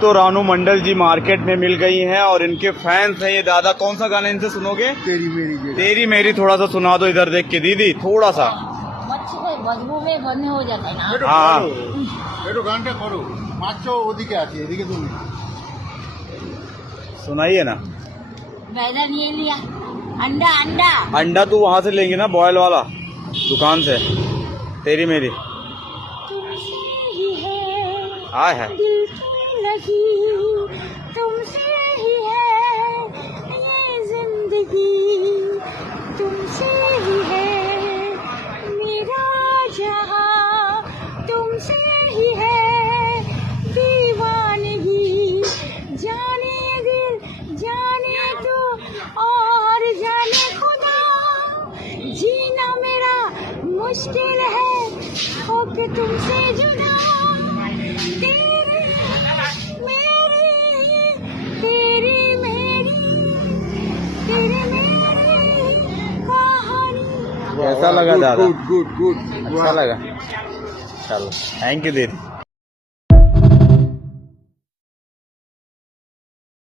तो रानू मंडल जी मार्केट में मिल गई हैं और इनके फैंस हैं ये। दादा कौन सा गाना इनसे सुनोगे? तेरी मेरी थोड़ा सा सुना दो इधर देख के दीदी, थोड़ा सा। बदबू में बंद हो जाता है ना। हाँ একটু গানটা করো, মাত্র ওদিকে আছে, এদিকে তুমি सुनाइए ना। मैदान ये लिया अंडा अंडा अंडा तू वहाँ से लेंगे ना, बॉयल वाला दुकान से। तेरी मेरी तुमसे ही है आय है। दिल की लगी, तुमसे ही है ये जिंदगी, तुमसे ही है मेरा जहां, तुमसे ही है दीवानगी, जाने दिल जाने तू और जाने खुदा, जीना मेरा मुश्किल है होके तुमसे जुदा, तेरी मेरी तेरी मेरी तेरी मेरी कहानी। कैसा लगा दादा? গুড গুড গুড अच्छा लगा, चलो थैंक यू दीदी।